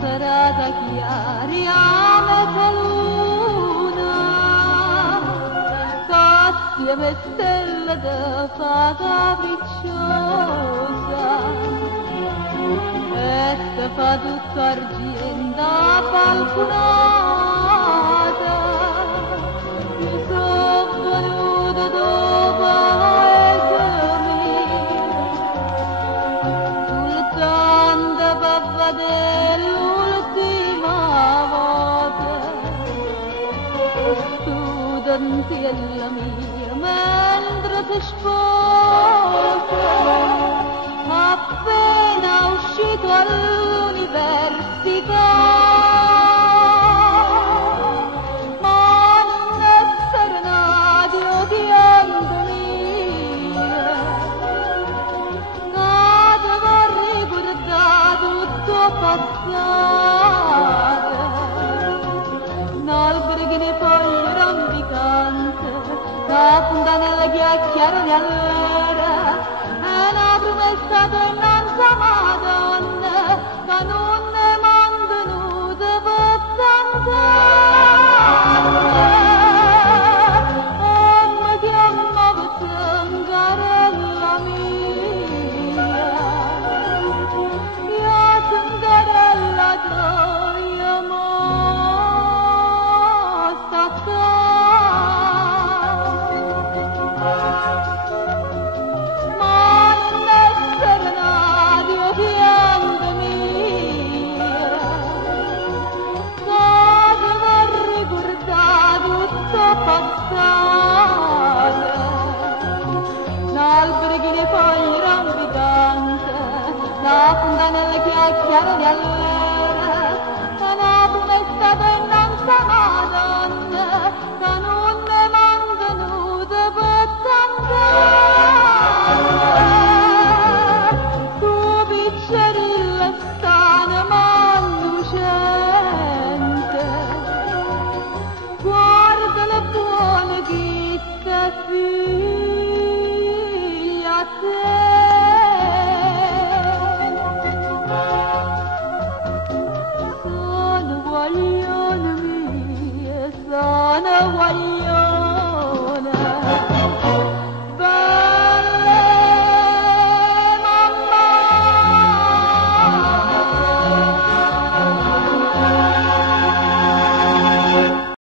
serata chiariamo luna, assieme stelle de fa capricciosa, e te fa tutta argenta falconata. Mi son venuta dopo soltanto per vedere l'ultima volta studentella mia mentre si sposa, appena uscito all'università. Ma non essere nati odiando mia, cade va ricordato tutto passato, un albero che ne foglie rampicante, la fontanella chiacchierano all'era, è una promessa innanzi a Madonna, che non è mantenuta per tant'anni. Mi chiamava Zangarella mia, io Zangarella troia mosta qua. Ma non essere nati odiando mia, cade va ricordato tutto passato, un albero che ne foglie rampicante, la fontanella chiacchiera di allora.